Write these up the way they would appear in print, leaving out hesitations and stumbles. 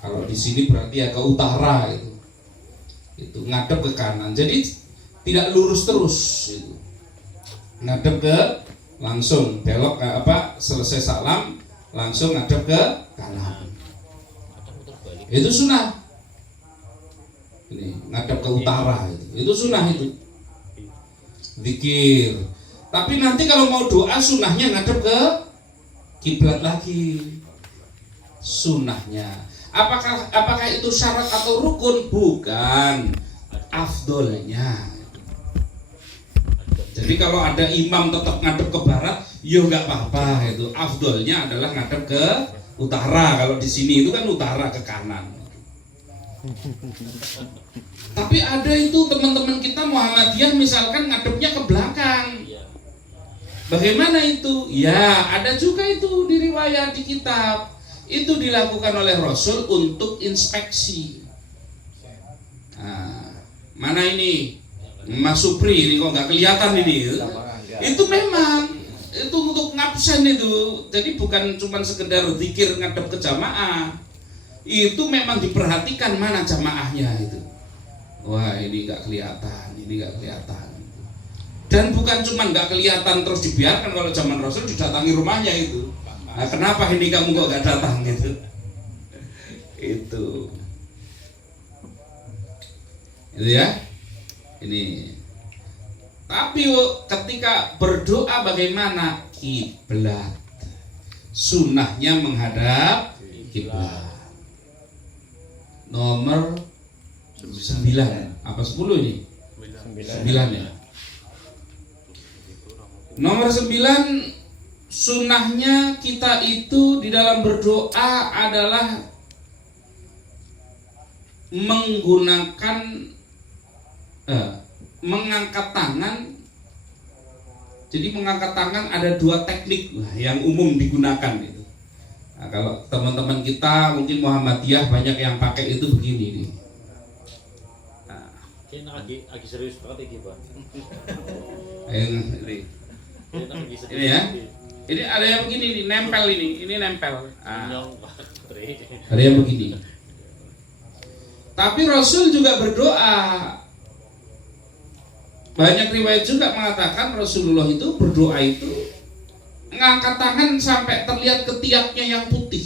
Kalau di sini berarti ya ke utara itu ngadep ke kanan. Jadi tidak lurus terus itu. Ngadep ke langsung belok selesai salam langsung ngadep ke kanan. Itu sunnah. Ini ngadep ke utara itu sunnah itu. Zikir. Tapi nanti kalau mau doa sunnahnya ngadep ke kiblat lagi. Sunnahnya. Apakah itu syarat atau rukun? Bukan. Afdolnya. Jadi kalau ada imam tetap ngadep ke barat, ya nggak apa-apa itu. Afdolnya adalah ngadep ke utara. Kalau di sini itu kan utara ke kanan. Tapi ada itu teman-teman kita Muhammadiyah misalkan ngadepnya ke belakang. Bagaimana itu? Ya, ada juga itu di riwayat di kitab. Itu dilakukan oleh Rasul untuk inspeksi. Nah, mana ini? Mas Supri ini kok nggak kelihatan ini? Itu memang itu untuk ngabsen itu. Jadi bukan cuma sekedar zikir ngadep ke jamaah. Itu memang diperhatikan mana jamaahnya itu. Wah, ini nggak kelihatan, ini nggak kelihatan. Dan bukan cuma nggak kelihatan terus dibiarkan. Kalau zaman Rasul didatangi rumahnya itu. Nah, kenapa ini kamu kok nggak datang gitu? Itu ya. Ini. Tapi ketika berdoa bagaimana? Kiblat. Sunnahnya menghadap kiblat. Nomor 9 apa 10 ini? 9 ya. Nomor 9, sunnahnya kita itu di dalam berdoa adalah menggunakan mengangkat tangan. Jadi mengangkat tangan ada 2 teknik yang umum digunakan itu. Nah, kalau teman-teman kita mungkin Muhammadiyah banyak yang pakai itu begini nih. Ini lagi serius banget ini, Pak. Ini ya. Ini ada yang begini nih, nempel ini nempel. Ada yang begini. Tapi Rasul juga berdoa. Banyak riwayat juga mengatakan Rasulullah itu berdoa itu ngangkat tangan sampai terlihat ketiaknya yang putih.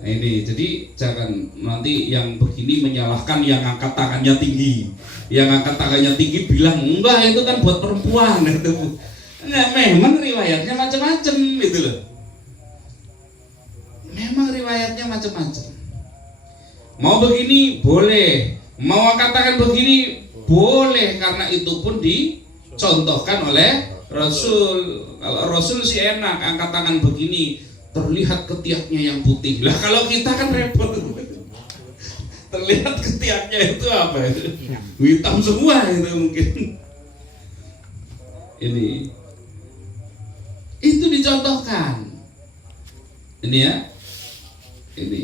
Nah ini, jadi jangan nanti yang begini menyalahkan yang angkat tangannya tinggi. Yang angkat tangannya tinggi bilang enggak itu kan buat perempuan itu. Enggak, memang riwayatnya macam-macam gitu loh. Memang riwayatnya macam-macam. Mau begini boleh, mau angkat tangan begini boleh, karena itu pun dicontohkan oleh Rasul. Kalau Rasul sih enak angkat tangan begini terlihat ketiaknya yang putih. Lah kalau kita kan repot. Terlihat ketiaknya itu apa itu? Hitam semua itu mungkin. Ini. Itu dicontohkan. Ini ya. Ini.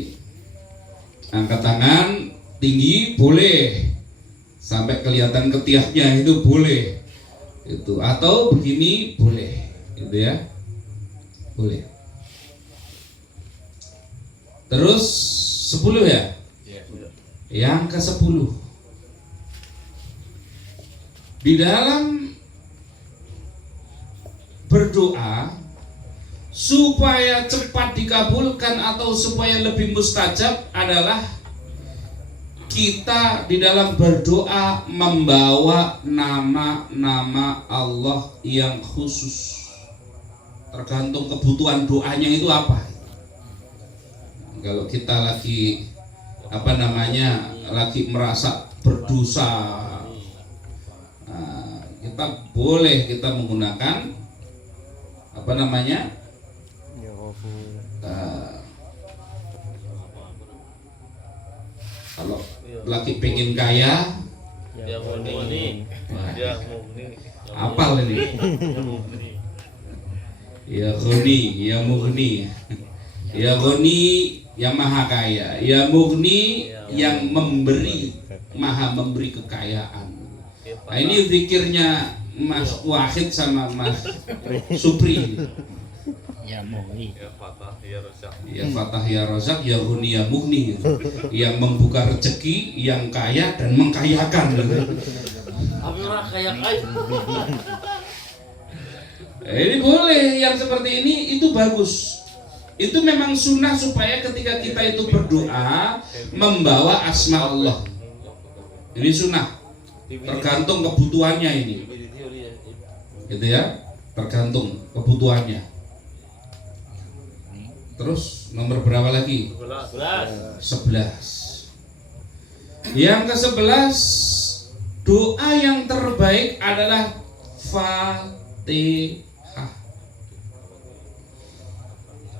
Angkat tangan tinggi boleh. Sampai kelihatan ketiaknya itu boleh. Itu atau begini boleh. Gitu ya. Boleh. Terus 10 ya? Yang ke-10. Di dalam berdoa supaya cepat dikabulkan atau supaya lebih mustajab adalah kita di dalam berdoa membawa nama-nama Allah yang khusus. Tergantung kebutuhan doanya itu apa. Kalau kita lagi lagi merasa berdosa, nah, kita menggunakan kalau lagi pengen kaya, apal ini, ya Ghani, ya Mughni, ya Ghani yang maha kaya, ya Mughni yang memberi, maha memberi kekayaan. Nah ini zikirnya Mas Wahid sama Mas Supri. Ya Mughni. Ya Fatah, ya Razak. Ya Fatah ya Razak ya Ghuni ya Mughni gitu. Yang membuka rezeki, yang kaya dan mengkayakan gitu. Tapi orang kayak kaya. Ini boleh, yang seperti ini itu bagus. Itu memang sunnah supaya ketika kita itu berdoa membawa asma Allah. Ini sunnah. Tergantung kebutuhannya ini. Gitu ya, tergantung kebutuhannya. Terus nomor berapa lagi? 11. Yang ke-11, doa yang terbaik adalah Fatihah.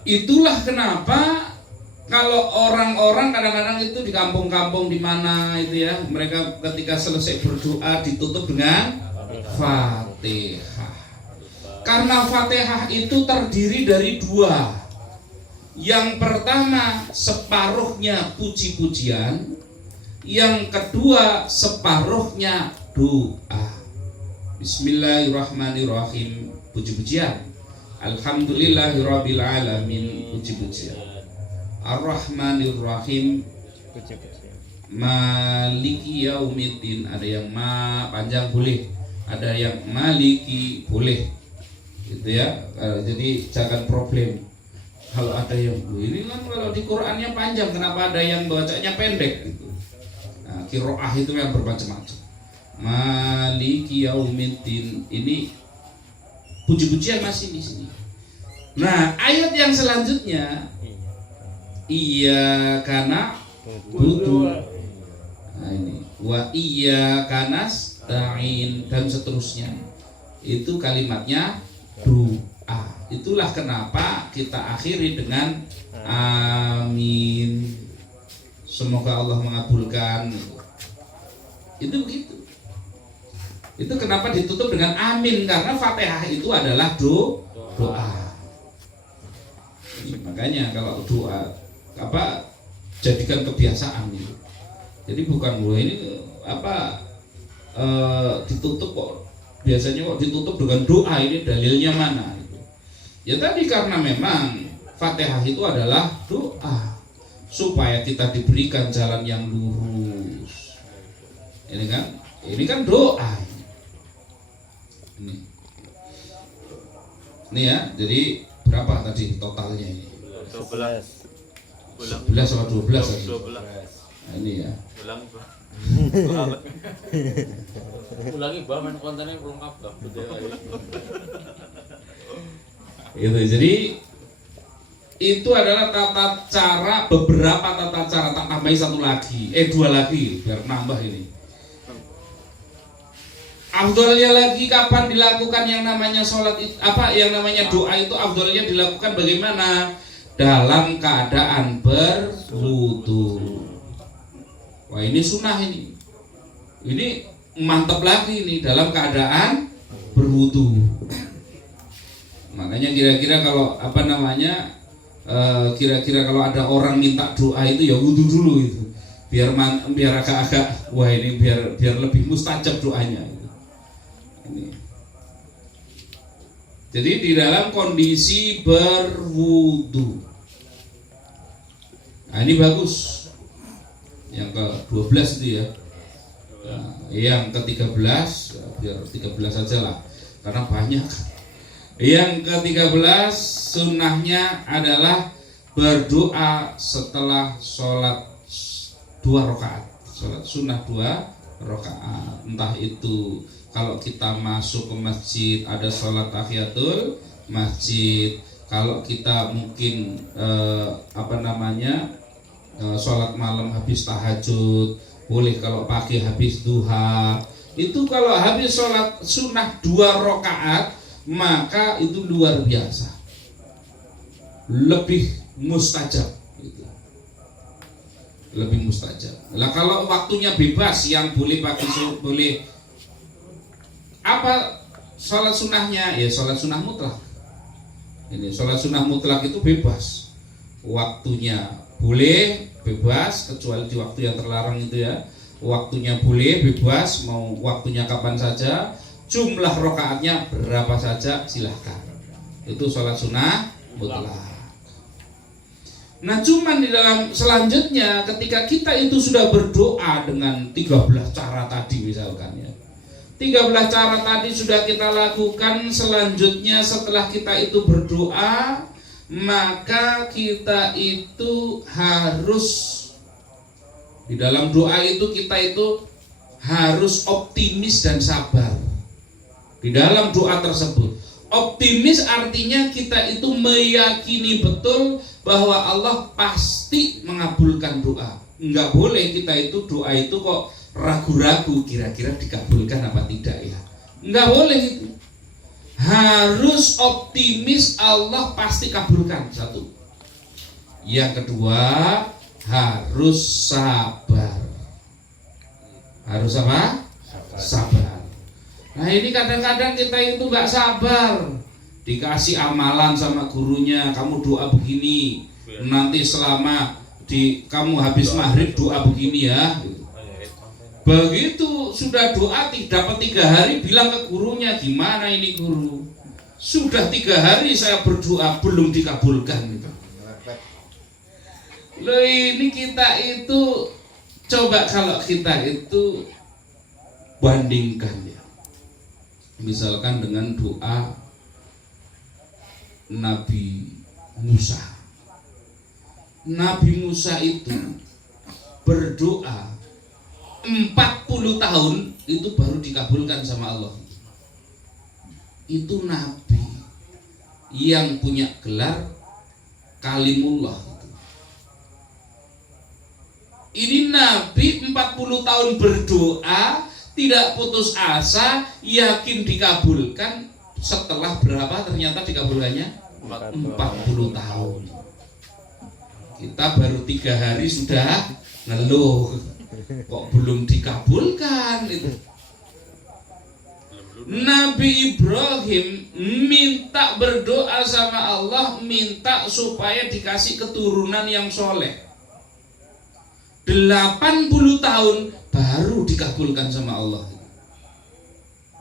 Itulah kenapa kalau orang-orang kadang-kadang itu di kampung-kampung di mana itu ya, mereka ketika selesai berdoa ditutup dengan Fatihah. Karena Fatihah itu terdiri dari dua. Yang pertama separuhnya puji-pujian, yang kedua separuhnya doa. Bismillahirrahmanirrahim, puji-pujian. Alhamdulillahirabbil alamin, puji-pujian. Ar-Rahmanirrahim, Maliki yaumiddin. Ada yang panjang boleh, ada yang maliki boleh, gitu ya. Jadi jangan problem kalau ada yang ini kan kalau di Qur'annya panjang, kenapa ada yang bacanya pendek gitu. Nah, qiraah itu yang bermacam-macam. Maliki yaumiddin ini puji-pujian masih di sini. Nah, ayat yang selanjutnya iyyaka na'budu. Nah, ini wa iyyaka nasta'in dan seterusnya. Itu kalimatnya doa. Itulah kenapa kita akhiri dengan amin. Semoga Allah mengabulkan. Itu begitu. Itu kenapa ditutup dengan amin, karena Fatihah itu adalah doa. Makanya kalau doa jadikan kebiasaan gitu. Jadi bukan ini ditutup kok. Biasanya kok ditutup dengan doa, ini dalilnya mana gitu. Ya tadi karena memang Fatihah itu adalah doa supaya kita diberikan jalan yang lurus. Ini kan doa. Ini ya, jadi berapa tadi totalnya ini? 11 sama 12 lagi. Nah, ini ya. Ulangi main kontennya belum apa. Itu jadi itu adalah beberapa tata cara, tak tambahin satu lagi, dua lagi biar nambah ini. Afdolnya lagi kapan dilakukan yang namanya sholat yang namanya doa itu afdolnya dilakukan bagaimana? Dalam keadaan berwudu. Wah, ini sunnah ini. Ini mantap lagi ini dalam keadaan berwudu. Makanya kira-kira kalau kira-kira kalau ada orang minta doa itu ya wudu dulu itu. Biar agak-agak wah ini biar lebih mustajab doanya. Ini. Jadi di dalam kondisi berwudu. Nah, ini bagus. Yang ke-12 itu ya. Nah, yang ke-13 biar 13 saja lah karena banyak. Yang ke-13 sunnahnya adalah berdoa setelah sholat 2 rakaat. Sholat sunnah 2 rakaat. Entah itu kalau kita masuk ke masjid ada sholat tahiyatul masjid, kalau kita mungkin sholat malam habis tahajud boleh, kalau pagi habis duha. Itu kalau habis sholat sunnah 2 rakaat maka itu luar biasa, lebih mustajab gitu. Lebih mustajab. Lah kalau waktunya bebas yang boleh pagi boleh sholat sunnahnya ya sholat sunnah mutlak. Ini sholat sunnah mutlak itu bebas, waktunya boleh bebas kecuali di waktu yang terlarang itu ya. Waktunya boleh bebas, mau waktunya kapan saja, jumlah rakaatnya berapa saja silahkan. Itu sholat sunnah mutlak. Nah cuman di dalam selanjutnya ketika kita itu sudah berdoa dengan 13 cara tadi misalkan ya, 13 cara tadi sudah kita lakukan, selanjutnya setelah kita itu berdoa, maka kita itu harus di dalam doa itu kita itu harus optimis dan sabar di dalam doa tersebut. Optimis artinya kita itu meyakini betul bahwa Allah pasti mengabulkan doa. Enggak boleh kita itu doa itu kok ragu-ragu kira-kira dikabulkan apa tidak ya. Enggak boleh itu. Harus optimis Allah pasti kabulkan, satu. Yang kedua, harus sabar. Harus apa? Sabar. Nah ini kadang-kadang kita itu nggak sabar. Dikasih amalan sama gurunya, kamu doa begini, nanti selama kamu habis maghrib doa begini ya. Begitu sudah doa dapat 3 hari, bilang ke gurunya, gimana ini guru? Sudah 3 hari saya berdoa belum dikabulkan. Loh ini kita itu coba kalau kita itu bandingkan ya, misalkan dengan doa Nabi Musa. Nabi Musa itu berdoa 40 tahun itu baru dikabulkan sama Allah. Itu Nabi yang punya gelar Kalimullah. Ini Nabi 40 tahun berdoa, tidak putus asa, yakin dikabulkan. Setelah berapa ternyata dikabulkannya? 40 tahun. Kita baru 3 hari sudah ngeluh, kok belum dikabulkan itu. Nabi Ibrahim minta berdoa sama Allah, minta supaya dikasih keturunan yang soleh. 80 tahun baru dikabulkan sama Allah.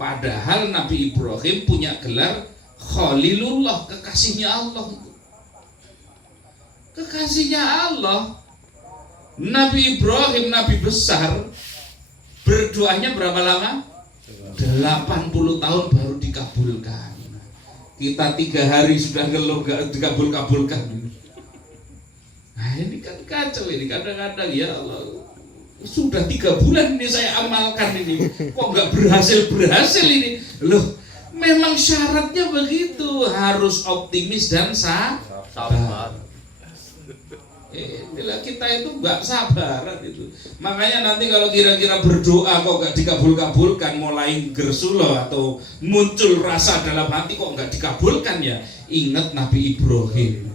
Padahal Nabi Ibrahim punya gelar Khalilullah, kekasihnya Allah. Kekasihnya Allah. Nabi Ibrahim, Nabi besar, berdoanya berapa lama? 80 tahun baru dikabulkan. Kita 3 hari sudah ngeluh gak dikabul-kabulkan. Nah ini kan kacau ini, kadang-kadang ya Allah, sudah 3 bulan ini saya amalkan ini, kok nggak berhasil ini. Loh, memang syaratnya begitu, harus optimis dan sabar. Inilah kita itu nggak sabaran itu. Makanya nanti kalau kira-kira berdoa kok nggak dikabul-kabulkan, mulai gersuloh atau muncul rasa dalam hati kok nggak dikabulkan ya, ingat Nabi Ibrahim.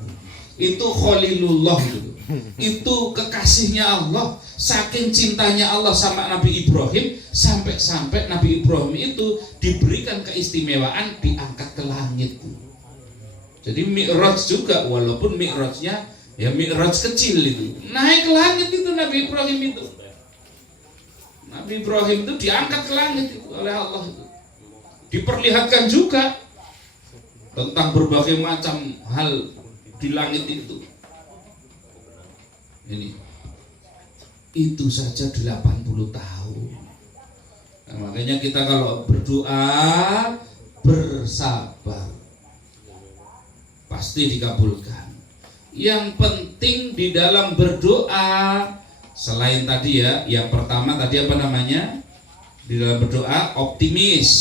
Itu Khalilullah itu kekasihnya Allah. Saking cintanya Allah sama Nabi Ibrahim, sampai Nabi Ibrahim itu diberikan keistimewaan diangkat ke langit. Jadi Mi'raj juga, walaupun Mi'rajnya ya Mi'raj kecil itu, naik ke langit itu Nabi Ibrahim itu. Nabi Ibrahim itu diangkat ke langit itu oleh Allah itu. Diperlihatkan juga tentang berbagai macam hal di langit itu. Ini itu saja 80 tahun. Nah, makanya kita kalau berdoa bersabar, pasti dikabulkan. Yang penting di dalam berdoa, selain tadi ya, yang pertama tadi apa namanya? Di dalam berdoa optimis.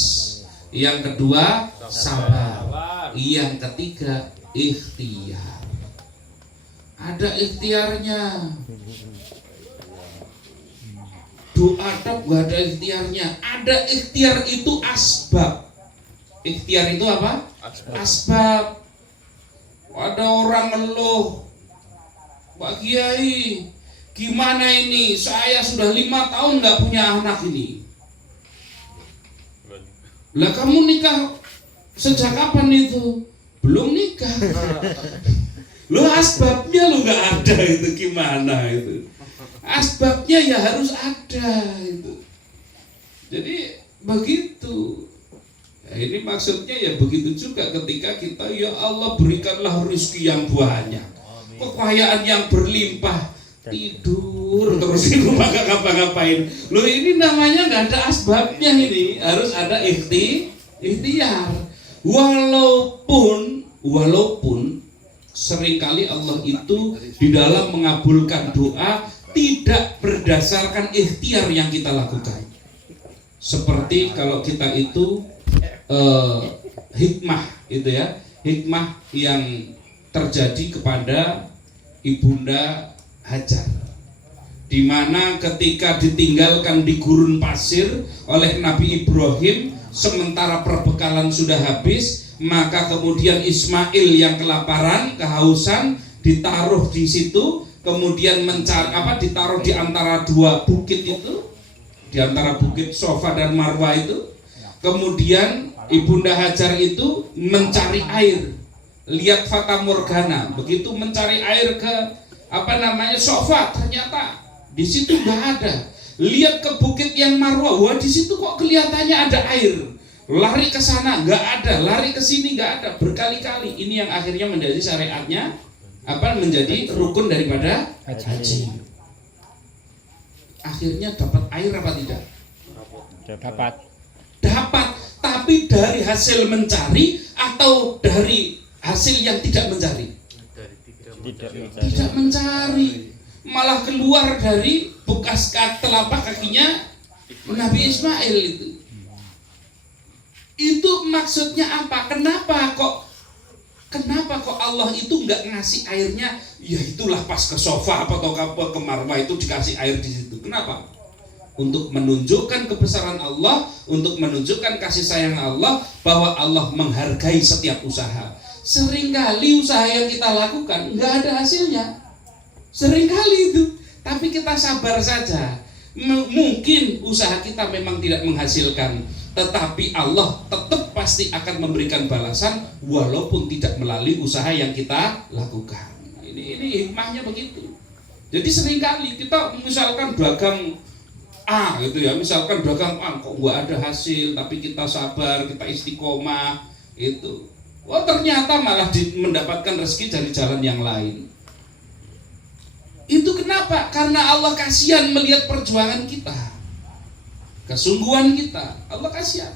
Yang kedua sabar. Yang ketiga ikhtiar. Ada ikhtiarnya. Doa tak gak ada ikhtiarnya. Ada ikhtiar itu asbab. Ikhtiar itu apa? Asbab. Ada orang ngeluh, Pak Kiai, gimana ini? Saya sudah 5 tahun gak punya anak ini. Lah kamu nikah sejak kapan itu? Belum nikah. Lo asbabnya lo nggak ada itu gimana itu? Asbabnya ya harus ada itu. Jadi begitu. Nah, ini maksudnya ya begitu juga ketika kita ya Allah berikanlah rezeki yang banyak, kekayaan yang berlimpah, tidur terus di rumah gak ngapa-ngapain. Loh ini namanya nggak ada asbabnya, ini harus ada ikhtiar. Walaupun seringkali Allah itu di dalam mengabulkan doa tidak berdasarkan ikhtiar yang kita lakukan. Seperti kalau kita itu hikmah itu ya, hikmah yang terjadi kepada Ibunda Hajar, di mana ketika ditinggalkan di gurun pasir oleh Nabi Ibrahim sementara perbekalan sudah habis, maka kemudian Ismail yang kelaparan, kehausan ditaruh di situ, kemudian ditaruh di antara dua bukit itu, di antara bukit Sofa dan Marwa itu. Kemudian Ibunda Hajar itu mencari air, lihat fata morgana, begitu mencari air ke Sofa, ternyata di situ nggak ada. Lihat ke bukit yang Marwa, wah di situ kok kelihatannya ada air. Lari ke sana nggak ada, lari ke sini nggak ada, berkali-kali. Ini yang akhirnya menjadi syariatnya menjadi rukun daripada haji. Akhirnya dapat air apa tidak? Dapat, tapi dari hasil mencari atau dari hasil yang tidak mencari? Tidak mencari, malah keluar dari bekas telapak kakinya Nabi Ismail itu. Itu maksudnya apa? Kenapa kok Allah itu nggak ngasih airnya? Ya itulah pas ke Sofa atau ke Marwa itu dikasih air di situ. Kenapa? Untuk menunjukkan kebesaran Allah, untuk menunjukkan kasih sayang Allah, bahwa Allah menghargai setiap usaha. Seringkali usaha yang kita lakukan nggak ada hasilnya, seringkali itu, tapi kita sabar saja. Mungkin usaha kita memang tidak menghasilkan, tetapi Allah tetap pasti akan memberikan balasan walaupun tidak melalui usaha yang kita lakukan. Ini hikmahnya begitu. Jadi seringkali kita misalkan dagang A gitu ya, misalkan dagang A kok nggak ada hasil, tapi kita sabar, kita istiqomah itu. Oh ternyata malah mendapatkan rezeki dari jalan yang lain. Itu kenapa? Karena Allah kasihan melihat perjuangan kita, kesungguhan kita. Allah kasihan.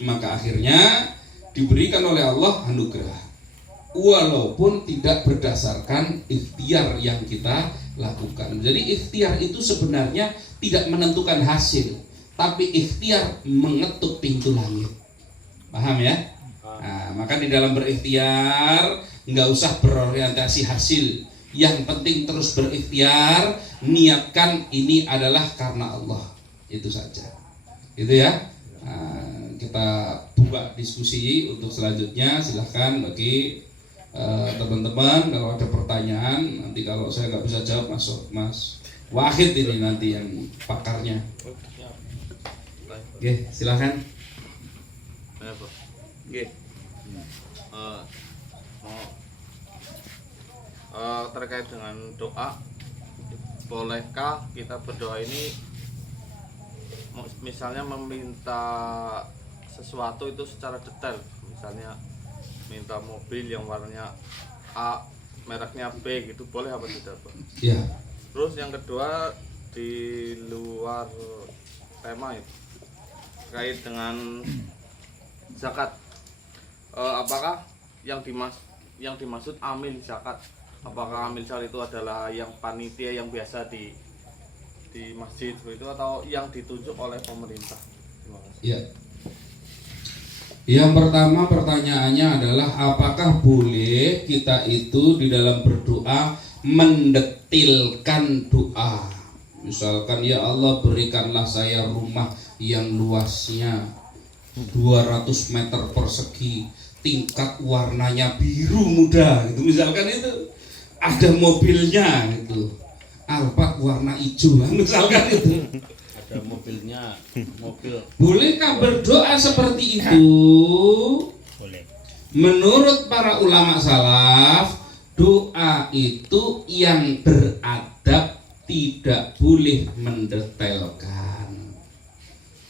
Maka akhirnya diberikan oleh Allah anugerah, walaupun tidak berdasarkan ikhtiar yang kita lakukan. Jadi ikhtiar itu sebenarnya tidak menentukan hasil, tapi ikhtiar mengetuk pintu langit. Paham ya? Nah, maka di dalam berikhtiar nggak usah berorientasi hasil, yang penting terus berikhtiar, niatkan ini adalah karena Allah, itu saja. Itu ya. Nah, kita buka diskusi untuk selanjutnya. Silahkan bagi teman-teman kalau ada pertanyaan. Nanti kalau saya nggak bisa jawab, masuk Mas Wahid ini nanti yang pakarnya. Oke, silahkan. Oke. Terkait dengan doa, bolehkah kita berdoa ini misalnya meminta sesuatu itu secara detail, misalnya minta mobil yang warnanya A, mereknya B gitu, boleh apa tidak, Pak? Iya. Terus yang kedua, di luar tema itu terkait dengan zakat, apakah yang dimaksud amil zakat, apakah amil zakat itu adalah yang panitia yang biasa di masjid itu, atau yang ditunjuk oleh pemerintah? Iya. Yang pertama pertanyaannya adalah apakah boleh kita itu di dalam berdoa mendetilkan doa. Misalkan ya Allah berikanlah saya rumah yang luasnya 200 meter persegi, tingkat warnanya biru muda gitu, misalkan itu ada mobilnya gitu, Alphard warna hijau misalkan itu. Ada mobilnya, mobil. Bolehkah berdoa seperti itu? Boleh. Menurut para ulama salaf, doa itu yang beradab tidak boleh mendetailkan.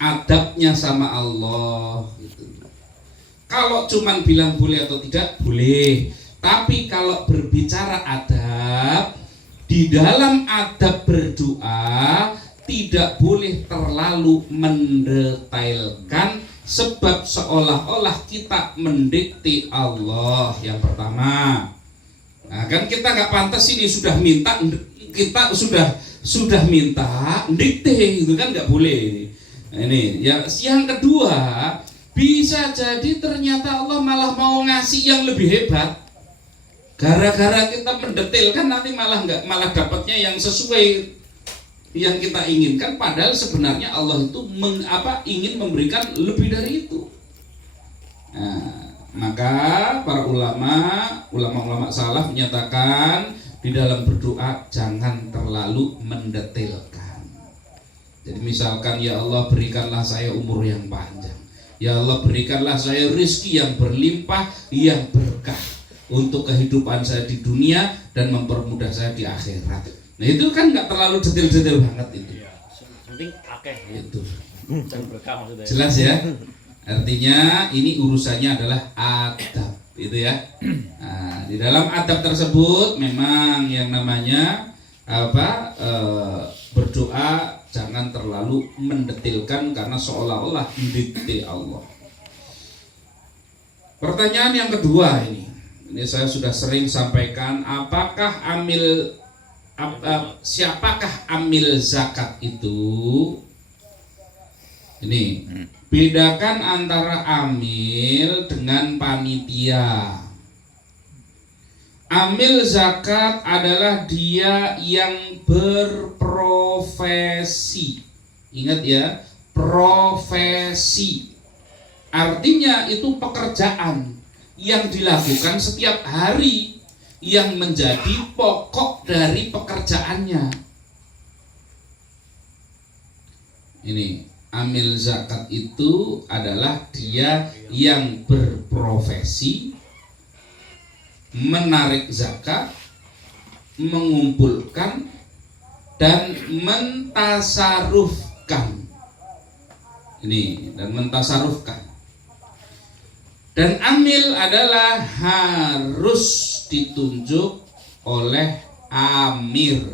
adabnya sama Allah gitu. Kalau cuman bilang boleh atau tidak, boleh. Tapi kalau berbicara adab, di dalam adab berdoa tidak boleh terlalu mendetailkan, sebab seolah-olah kita mendikte Allah. Yang pertama, nah kan kita nggak pantas ini sudah minta, kita sudah minta dikte itu kan nggak boleh. Nah, ini yang kedua, bisa jadi ternyata Allah malah mau ngasih yang lebih hebat. Gara-gara kita mendetailkan nanti malah dapatnya yang sesuai yang kita inginkan, padahal sebenarnya Allah itu ingin memberikan lebih dari itu. Nah, maka para ulama salaf menyatakan di dalam berdoa jangan terlalu mendetailkan. Jadi misalkan, ya Allah berikanlah saya umur yang panjang, ya Allah berikanlah saya rezeki yang berlimpah, yang berkah untuk kehidupan saya di dunia dan mempermudah saya di akhirat. Nah itu kan nggak terlalu detail-detail banget itu. Penting akeh Itu dan berkah maksudnya. jelas ya. Artinya ini urusannya adalah adab, itu ya. Nah, di dalam adab tersebut memang yang namanya berdoa jangan terlalu mendetailkan karena seolah-olah mendikte Allah. Pertanyaan yang kedua ini saya sudah sering sampaikan, siapakah amil zakat itu? Ini bedakan antara amil dengan panitia. Amil zakat adalah dia yang berprofesi. Ingat ya, profesi. Artinya itu pekerjaan yang dilakukan setiap hari, yang menjadi pokok dari pekerjaannya. Ini amil zakat itu adalah dia yang berprofesi menarik zakat, mengumpulkan dan mentasarufkan. Dan mentasarufkan. Dan amil adalah harus ditunjuk oleh amir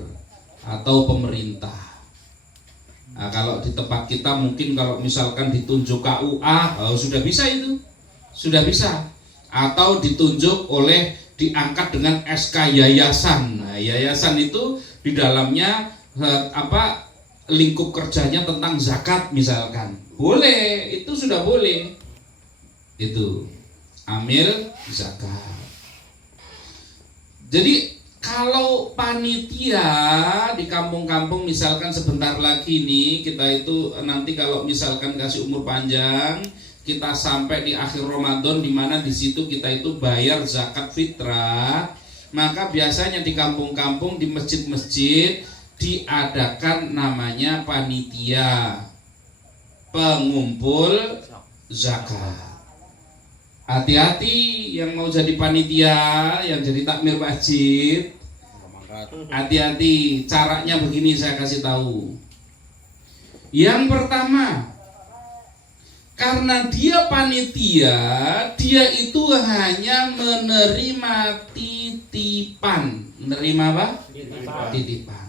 atau pemerintah. Nah, kalau di tempat kita mungkin kalau misalkan ditunjuk KUA, sudah bisa itu, sudah bisa. Atau ditunjuk diangkat dengan SK yayasan. Nah, yayasan itu di dalamnya lingkup kerjanya tentang zakat misalkan. Boleh, itu sudah boleh. Itu amil zakat. Jadi kalau panitia di kampung-kampung misalkan sebentar lagi nih kita itu nanti kalau misalkan kasih umur panjang, kita sampai di akhir Ramadan di mana di situ kita itu bayar zakat fitrah, maka biasanya di kampung-kampung di masjid-masjid diadakan namanya panitia pengumpul zakat. Hati-hati yang mau jadi panitia, yang jadi takmir masjid. Hati-hati, caranya begini saya kasih tahu. Yang pertama, karena dia panitia, dia itu hanya menerima titipan. Menerima apa? Titipan.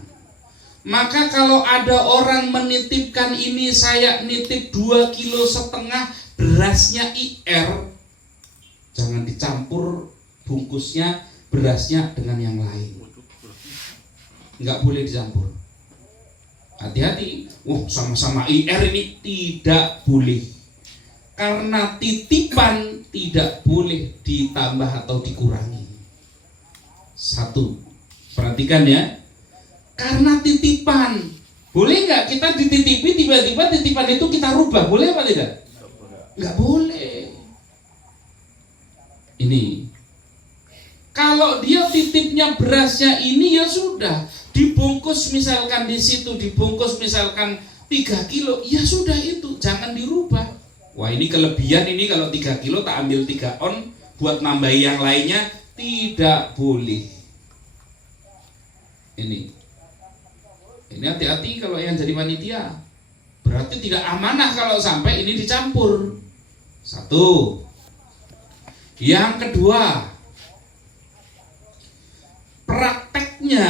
Maka kalau ada orang menitipkan ini, saya nitip 2,5 kilo berasnya IR, jangan dicampur bungkusnya berasnya dengan yang lain. Nggak boleh dicampur. Hati-hati. Sama-sama IR ini tidak boleh. Karena titipan tidak boleh ditambah atau dikurangi. Satu, perhatikan ya. Karena titipan, boleh nggak kita dititipi tiba-tiba titipan itu kita rubah, boleh apa tidak? Nggak boleh. Ini kalau dia titipnya berasnya ini ya sudah dibungkus misalkan di situ dibungkus misalkan 3 kilo ya sudah itu jangan dirubah. Wah ini kelebihan ini kalau 3 kilo tak ambil 3 on buat nambahi yang lainnya tidak boleh. Ini hati-hati kalau yang jadi panitia Berarti tidak amanah kalau sampai ini dicampur. Satu. Yang kedua, prakteknya,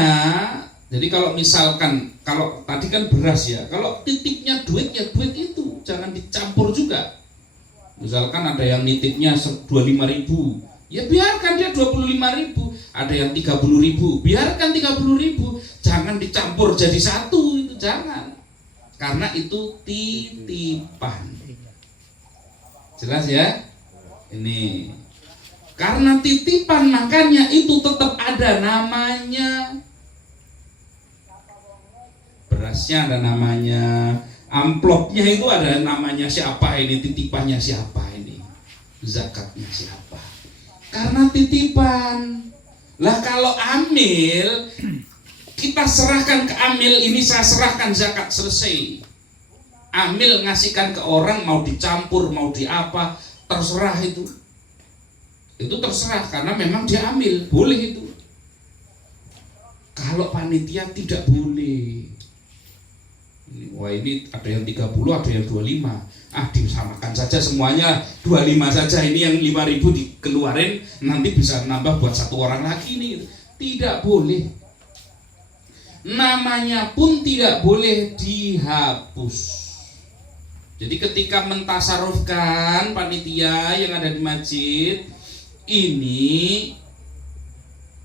jadi kalau misalkan, kalau tadi kan beras ya, kalau titipnya duit ya duit itu, jangan dicampur juga. Misalkan ada yang nitipnya 25.000, ya biarkan dia 25.000. Ada yang 30.000, biarkan 30.000. Jangan dicampur jadi satu, itu jangan. Karena itu titipan. Jelas ya? Ini. Karena titipan makanya itu tetap ada namanya. Berasnya ada namanya, amplopnya itu ada namanya siapa ini, titipannya siapa ini, zakatnya siapa. Karena titipan. Lah kalau amil, kita serahkan ke amil, ini saya serahkan zakat, selesai. Amil ngasihkan ke orang, mau dicampur, mau diapa, terserah itu. Itu terserah karena memang dia amil, boleh itu. Kalau panitia tidak boleh. Wah ini ada yang 30, ada yang 25. Disamakan saja semuanya 25 saja. Ini yang 5.000 dikeluarin, nanti bisa nambah buat satu orang lagi nih. Tidak boleh. Namanya pun tidak boleh dihapus. Jadi ketika mentasarufkan panitia yang ada di masjid, ini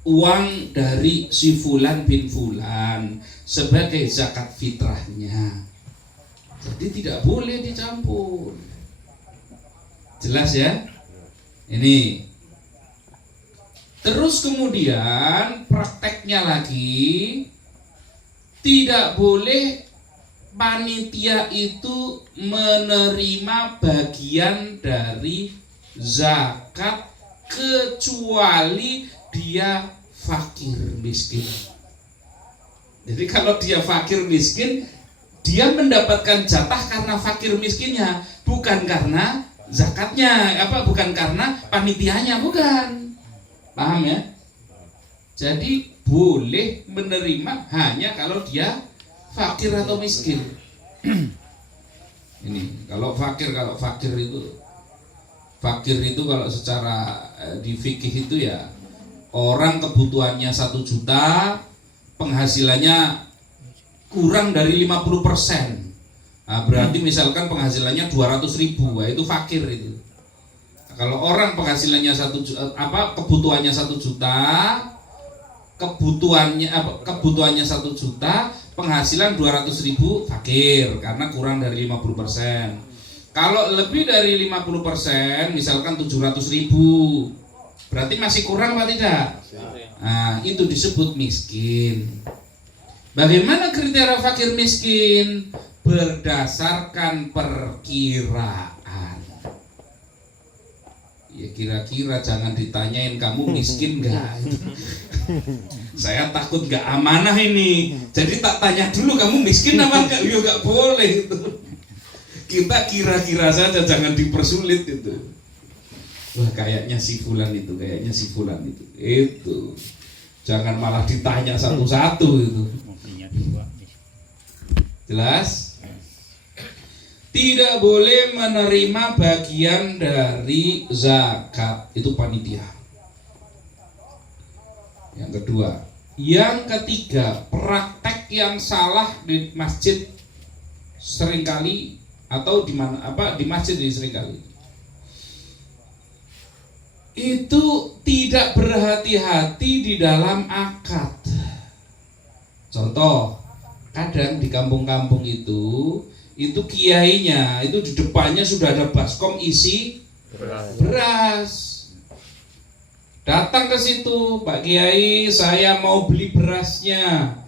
uang dari si Fulan bin Fulan sebagai zakat fitrahnya. Jadi tidak boleh dicampur. Jelas ya? Ini. Terus kemudian prakteknya lagi, tidak boleh panitia itu menerima bagian dari zakat kecuali dia fakir miskin. Jadi kalau dia fakir miskin, dia mendapatkan jatah karena fakir miskinnya, bukan karena zakatnya, bukan karena panitianya, bukan. Paham ya? Jadi boleh menerima hanya kalau dia fakir atau miskin. Ini kalau fakir itu kalau secara di fikih itu ya orang kebutuhannya 1 juta, penghasilannya kurang dari 50%. Berarti misalkan penghasilannya 200.000, itu fakir itu. Kalau orang penghasilannya kebutuhannya 1 juta, kebutuhannya 1 juta, penghasilan 200.000, fakir karena kurang dari 50%. Kalau lebih dari 50%, misalkan 700.000, berarti masih kurang apa tidak? Itu disebut miskin. Bagaimana kriteria fakir miskin? Berdasarkan perkiraan. Ya kira-kira, jangan ditanyain kamu miskin enggak. Saya takut enggak amanah ini. Jadi tak tanya dulu kamu miskin apa enggak? Ya enggak boleh itu. Kita kira-kira saja, jangan dipersulit itu. Wah kayaknya si Fulan itu, Itu. Jangan malah ditanya satu-satu itu. Jelas? Tidak boleh menerima bagian dari zakat, itu panitia. Yang kedua, yang ketiga, praktek yang salah di masjid seringkali atau di masjid ini seringkali itu tidak berhati-hati di dalam akad. Contoh, kadang di kampung-kampung itu kiainya itu di depannya sudah ada baskom isi beras. Datang ke situ, Pak Kiai, saya mau beli berasnya.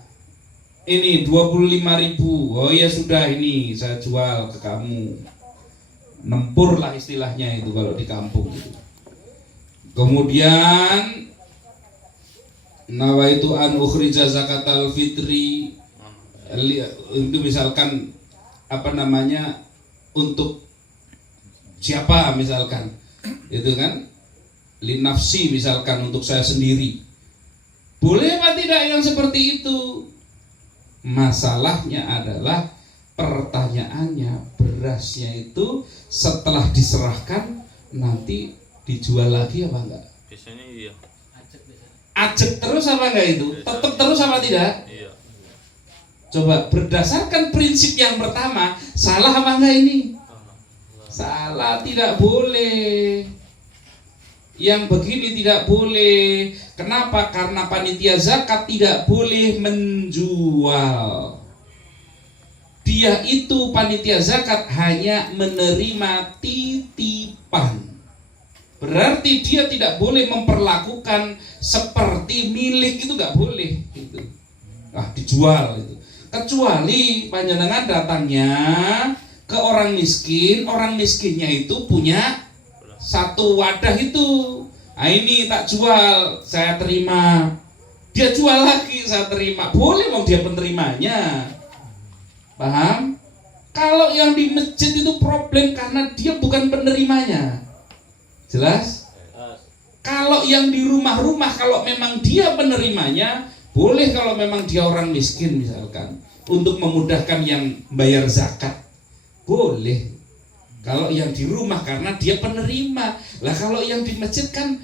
Ini 25.000. Oh ya sudah, ini saya jual ke kamu. Nempur lah istilahnya itu kalau di kampung itu. Kemudian nawaitu an ukhrija zakatal fitri, itu misalkan untuk siapa misalkan, itu kan linafsi misalkan untuk saya sendiri. Boleh apa tidak yang seperti itu? Masalahnya adalah Pertanyaannya, berasnya itu setelah diserahkan nanti dijual lagi apa enggak? Biasanya iya. Ajek terus apa enggak itu? Tetap terus apa tidak? Iya. Coba berdasarkan prinsip yang pertama, salah apa enggak ini? Salah, tidak boleh. Yang begini tidak boleh. Kenapa? Karena panitia zakat tidak boleh menjual. Dia itu panitia zakat hanya menerima titipan. Berarti dia tidak boleh memperlakukan seperti milik, itu nggak boleh. Gitu. Dijual itu. Kecuali panjenengan datangnya ke orang miskinnya itu punya satu wadah itu. Ini tak jual, saya terima. Dia jual lagi, saya terima. Boleh mau dia penerimanya. Paham? Kalau yang di masjid itu problem karena dia bukan penerimanya. Jelas? Kalau yang di rumah-rumah, kalau memang dia penerimanya, boleh kalau memang dia orang miskin misalkan, untuk memudahkan yang bayar zakat. Boleh. Kalau yang di rumah karena dia penerima. Lah kalau yang di masjid kan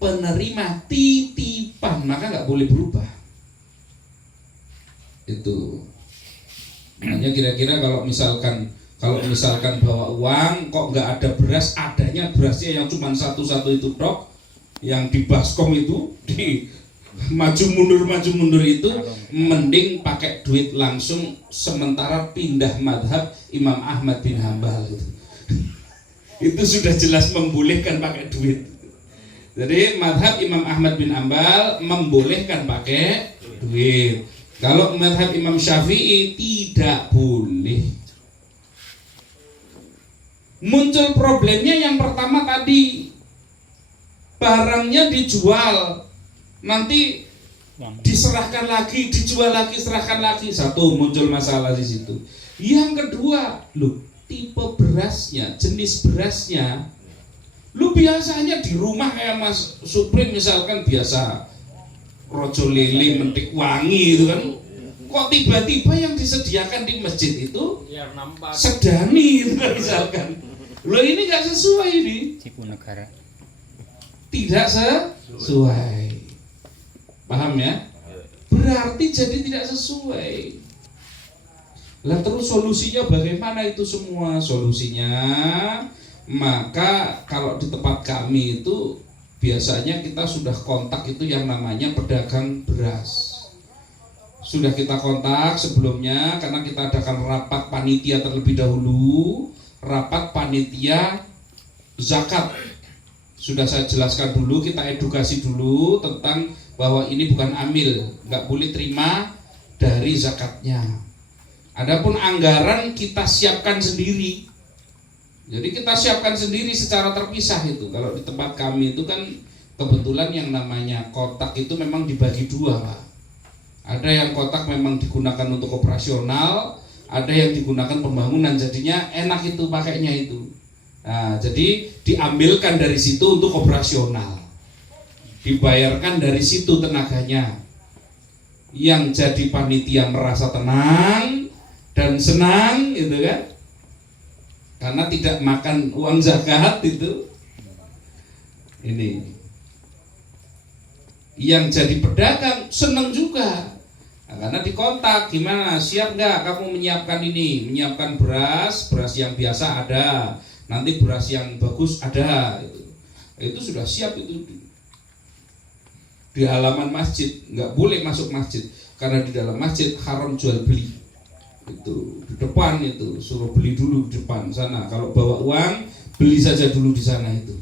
penerima titipan, maka nggak boleh berubah. Itu. Hanya kira-kira kalau misalkan bawa uang kok nggak ada beras, adanya berasnya yang cuma satu-satu itu tok, yang di baskom itu di maju mundur itu, mending pakai duit langsung, sementara pindah madhab Imam Ahmad bin Hambal itu. Itu sudah jelas membolehkan pakai duit. Jadi madhab Imam Ahmad bin Hambal membolehkan pakai duit. Kalau madhab Imam Syafi'i tidak boleh. Muncul problemnya yang pertama tadi, barangnya dijual, nanti diserahkan lagi, dijual lagi, serahkan lagi. Satu, muncul masalah di situ. Yang kedua, tipe berasnya, jenis berasnya. Biasanya di rumah kayak Mas Suprim misalkan biasa rojo lele mentik wangi itu kan. Kok tiba-tiba yang disediakan di masjid itu sedani itu kan misalkan. Ini gak sesuai ini. Cipu negara. Tidak sesuai. Paham ya? Berarti jadi tidak sesuai. Lah terus solusinya bagaimana itu semua? Solusinya, maka kalau di tempat kami itu biasanya kita sudah kontak itu yang namanya pedagang beras. Sudah kita kontak sebelumnya karena kita adakan rapat panitia terlebih dahulu, rapat panitia zakat. Sudah saya jelaskan dulu, kita edukasi dulu tentang bahwa ini bukan amil, nggak boleh terima dari zakatnya. Adapun anggaran kita siapkan sendiri. Jadi kita siapkan sendiri secara terpisah itu. Kalau di tempat kami itu kan kebetulan yang namanya kotak itu memang dibagi dua, Pak. Ada yang kotak memang digunakan untuk operasional, ada yang digunakan pembangunan, jadinya enak itu pakainya itu. Nah, jadi diambilkan dari situ untuk operasional, dibayarkan dari situ tenaganya. Yang jadi panitia merasa tenang dan senang, gitu kan? Karena tidak makan uang zakat itu. Ini yang jadi pedagang senang juga. Nah, karena dikontak, gimana, siap nggak kamu menyiapkan ini, menyiapkan beras yang biasa ada, nanti beras yang bagus ada, itu sudah siap itu di halaman masjid, nggak boleh masuk masjid karena di dalam masjid haram jual beli. Itu di depan itu suruh beli dulu di depan sana. Kalau bawa uang beli saja dulu di sana itu.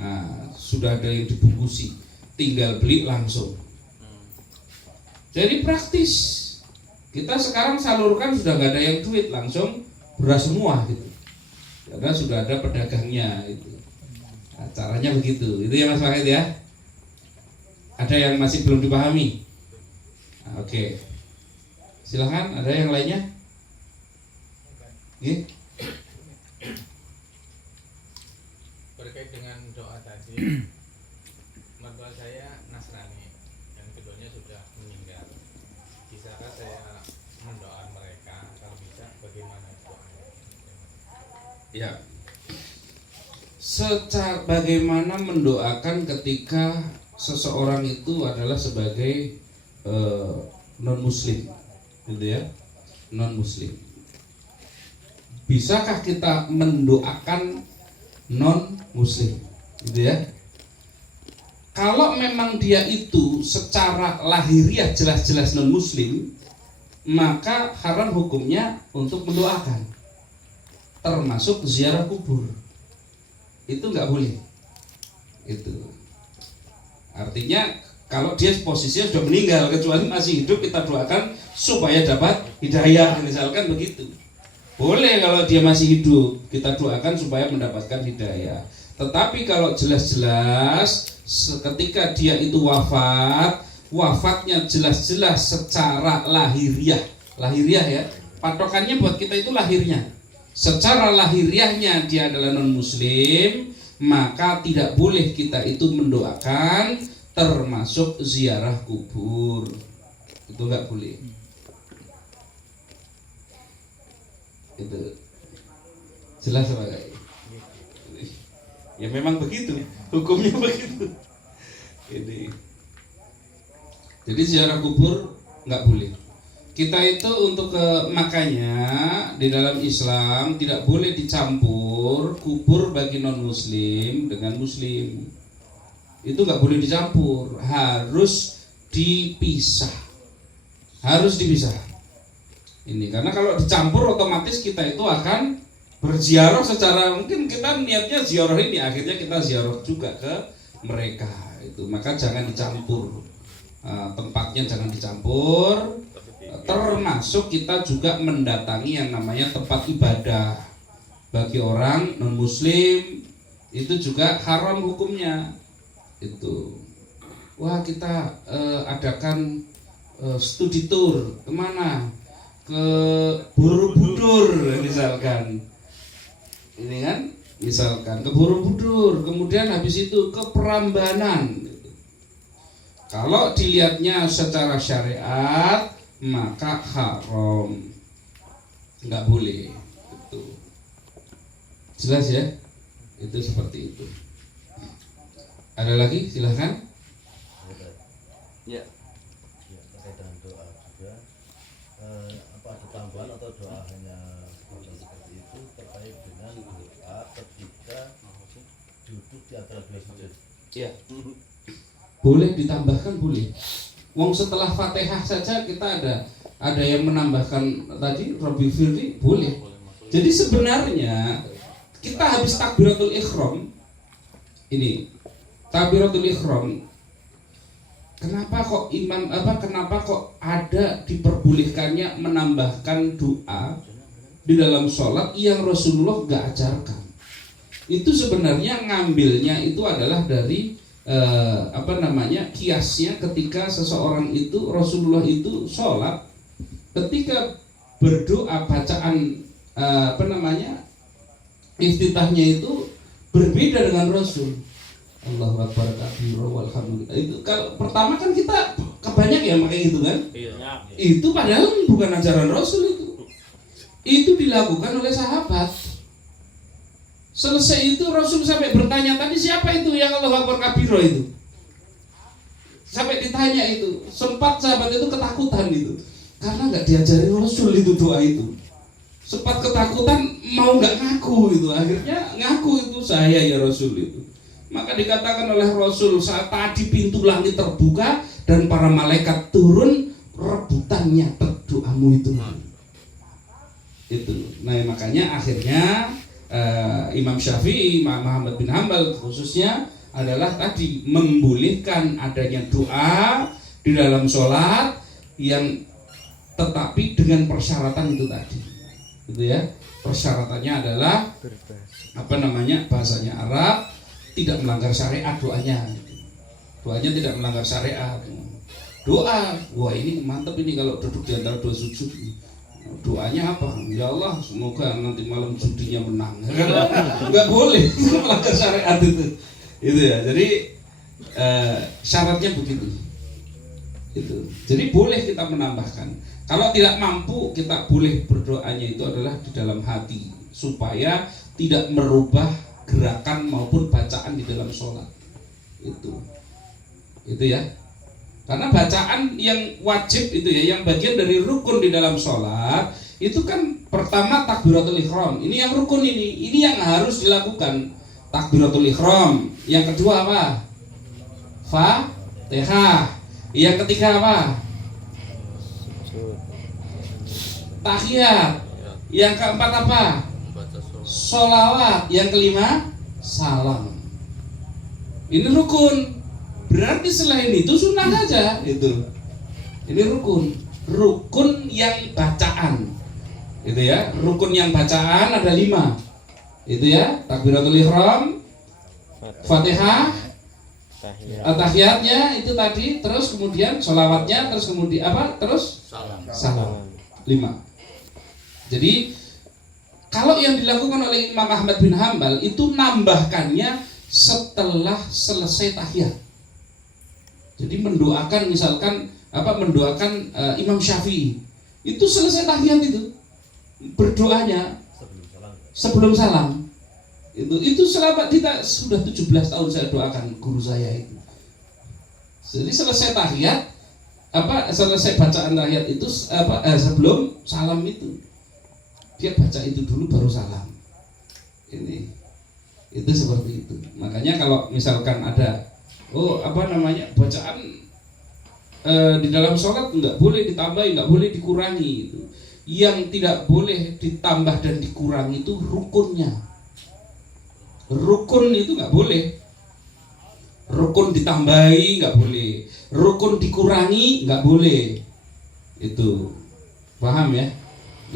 Nah, sudah ada yang dibungkusi, tinggal beli langsung. Jadi praktis. Kita sekarang salurkan sudah nggak ada yang duit, langsung beras semua gitu. Karena sudah ada pedagangnya itu. Nah, caranya begitu. Itu ya Mas Wahid ya. Ada yang masih belum dipahami? Nah, oke. Silahkan, ada yang lainnya? Oke. Berkait dengan doa tadi, mertua saya Nasrani dan keduanya sudah meninggal. Bisakah saya mendoakan mereka kalau bisa Ya. Secara bagaimana mendoakan ketika seseorang itu adalah sebagai non muslim, gitu ya, non muslim. Bisakah kita mendoakan non muslim, gitu ya? Kalau memang dia itu secara lahiriah jelas-jelas non muslim, maka haram hukumnya untuk mendoakan, termasuk ziarah kubur. Itu nggak boleh. Itu artinya kalau dia posisinya sudah meninggal, kecuali masih hidup kita doakan supaya dapat hidayah, misalkan begitu. Boleh kalau dia masih hidup kita doakan supaya mendapatkan hidayah. Tetapi kalau jelas-jelas ketika dia itu wafatnya jelas-jelas secara lahiriah ya, patokannya buat kita itu lahirnya. Secara lahiriahnya dia adalah non muslim, maka tidak boleh kita itu mendoakan, termasuk ziarah kubur. Itu nggak boleh. Itu jelas apa enggak? Ya memang begitu, hukumnya begitu. Jadi ziarah kubur nggak boleh. Kita itu untuk makanya di dalam Islam tidak boleh dicampur kubur bagi non muslim dengan muslim. Itu nggak boleh dicampur, harus dipisah. Harus dipisah. Ini karena kalau dicampur otomatis kita itu akan berziarah secara, mungkin kita niatnya ziarah ini, akhirnya kita ziarah juga ke mereka itu. Maka jangan dicampur, tempatnya jangan dicampur. Termasuk kita juga mendatangi yang namanya tempat ibadah bagi orang non muslim, itu juga haram hukumnya. Itu wah kita adakan studi tour kemana, ke Borobudur misalkan. Ini kan, misalkan ke Borobudur, kemudian habis itu ke Prambanan. Kalau dilihatnya secara syariat, maka haram, nggak boleh. Itu jelas ya, itu seperti itu. Ada lagi, silahkan. Ya. Ya, terkait dengan doa juga, apa ada tambahan atau doa hanya seperti itu terkait dengan doa ketika duduk di antara dua sujud? Ya, boleh ditambahkan, boleh. Wong setelah Fatihah saja kita ada yang menambahkan tadi Rabbi Firli, boleh. Jadi sebenarnya kita habis takbiratul ihram ini, takbiratul ihram, kenapa kok ada diperbolehkannya menambahkan doa di dalam sholat yang Rasulullah gak ajarkan? Itu sebenarnya ngambilnya itu adalah dari kiasnya ketika seseorang itu, Rasulullah itu sholat, ketika berdoa bacaan iftitahnya itu berbeda dengan Rasul. Allahu Akbar kabira walhamdulillah. Itu kalau pertama kan kita kebanyak ya pakai gitu kan? Iya. Itu padahal bukan ajaran Rasul itu. Itu dilakukan oleh sahabat. Selesai itu Rasul sampai bertanya, tadi siapa itu yang Allahu Akbar kabira itu? Sampai ditanya itu, sempat sahabat itu ketakutan itu, karena nggak diajari Rasul itu doa itu. Sempat ketakutan, mau nggak ngaku itu, akhirnya ngaku itu saya ya Rasul itu. Maka dikatakan oleh Rasul, saat tadi pintu langit terbuka dan para malaikat turun, rebutannya doamu itu. Itu. Nah makanya akhirnya Imam Syafi'i, Muhammad bin Hambal khususnya adalah tadi membolehkan adanya doa di dalam sholat yang tetapi dengan persyaratan itu tadi, gitu ya. Persyaratannya adalah bahasanya Arab, tidak melanggar syariat doanya tidak melanggar syariat. Doa, wah ini mantap ini kalau duduk di antara dua sujud. Doanya apa? Ya Allah, semoga nanti malam judinya menang. Enggak boleh melanggar syariat itu. Itu ya. Jadi syaratnya begitu. Itu. Jadi boleh kita menambahkan. Kalau tidak mampu, kita boleh berdoanya itu adalah di dalam hati supaya tidak merubah gerakan maupun bacaan di dalam sholat. Itu ya. Karena bacaan yang wajib itu ya, yang bagian dari rukun di dalam sholat itu kan pertama takbiratul ihram. Ini yang rukun ini yang harus dilakukan. Takbiratul ihram. Yang kedua apa? Fatihah. Yang ketiga apa? Tahiyat. Yang keempat apa? Sholawat. Yang kelima salam. Ini rukun. Berarti selain itu sunnah saja itu. Ini rukun yang bacaan. Itu ya, rukun yang bacaan ada 5. Itu ya, takbiratul ihram, Fatihah, tahiyatnya itu tadi, terus kemudian sholawatnya, terus kemudian apa? Terus salam. 5. Jadi kalau yang dilakukan oleh Imam Ahmad bin Hambal itu nambahkannya setelah selesai tahiyat. Jadi mendoakan misalkan Imam Syafi'i itu selesai tahiyat itu berdoanya sebelum salam. Itu selama kita sudah 17 tahun saya doakan guru saya itu. Jadi selesai tahiyat selesai bacaan tahiyat itu sebelum salam itu dia baca itu dulu baru salam. Itu seperti itu. Makanya kalau misalkan ada bacaan di dalam sholat nggak boleh ditambahi, nggak boleh dikurangi itu. Yang tidak boleh ditambah dan dikurangi itu rukunnya. Rukun itu nggak boleh. Rukun ditambahi nggak boleh. Rukun dikurangi nggak boleh. Itu paham ya?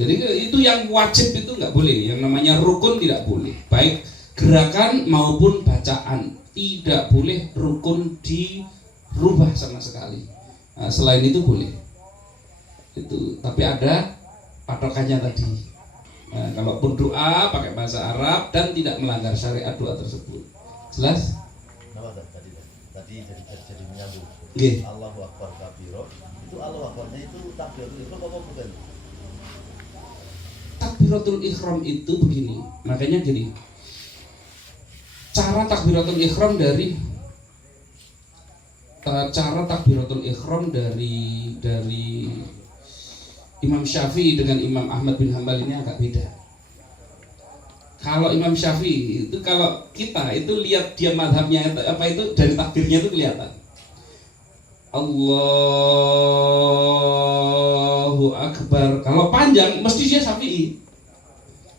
Jadi itu yang wajib itu nggak boleh. Yang namanya rukun tidak boleh. Baik gerakan maupun bacaan. Tidak boleh rukun dirubah sama sekali. Nah, selain itu boleh. Itu, tapi ada patokannya tadi. Nah, kalaupun doa pakai bahasa Arab dan tidak melanggar syariat doa tersebut. Jelas? Kenapa tadi jadi menyambung. Nggih. Allahu Akbar kabiro. Itu Allahu Akbarnya itu takbiratul ihram apa bukan? Takbiratul ihram itu begini. Makanya gini. Cara takbiratul ihram dari Imam Syafi'i dengan Imam Ahmad bin Hambal ini agak beda. Kalau Imam Syafi'i itu, kalau kita itu lihat dia madhabnya itu dari takbirnya itu kelihatan. Allahu Akbar. Kalau panjang mesti dia Syafi'i.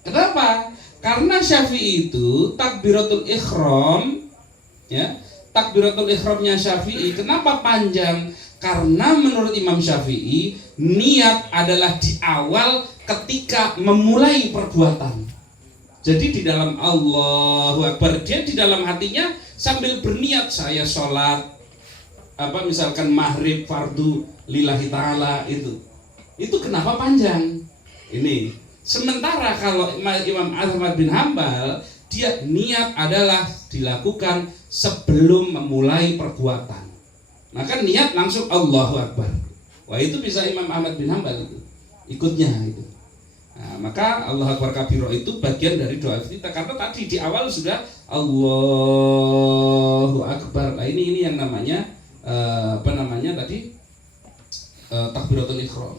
Kenapa? Karena Syafi'i itu takbiratul ihram ya, takbiratul ihramnya Syafi'i kenapa panjang? Karena menurut Imam Syafi'i niat adalah di awal ketika memulai perbuatan. Jadi di dalam Allahu Akbar dia di dalam hatinya sambil berniat saya sholat misalkan maghrib fardu lillahi ta'ala itu kenapa panjang? Ini. Sementara kalau Imam Ahmad bin Hambal dia niat adalah dilakukan sebelum memulai perbuatan. Maka niat langsung Allahu Akbar. Wah itu bisa Imam Ahmad bin Hambal itu ikutnya itu. Nah, maka Allahu Akbar kabiro itu bagian dari doa kita karena tadi di awal sudah Allahu Akbar. Nah ini yang namanya takbiratul ihram.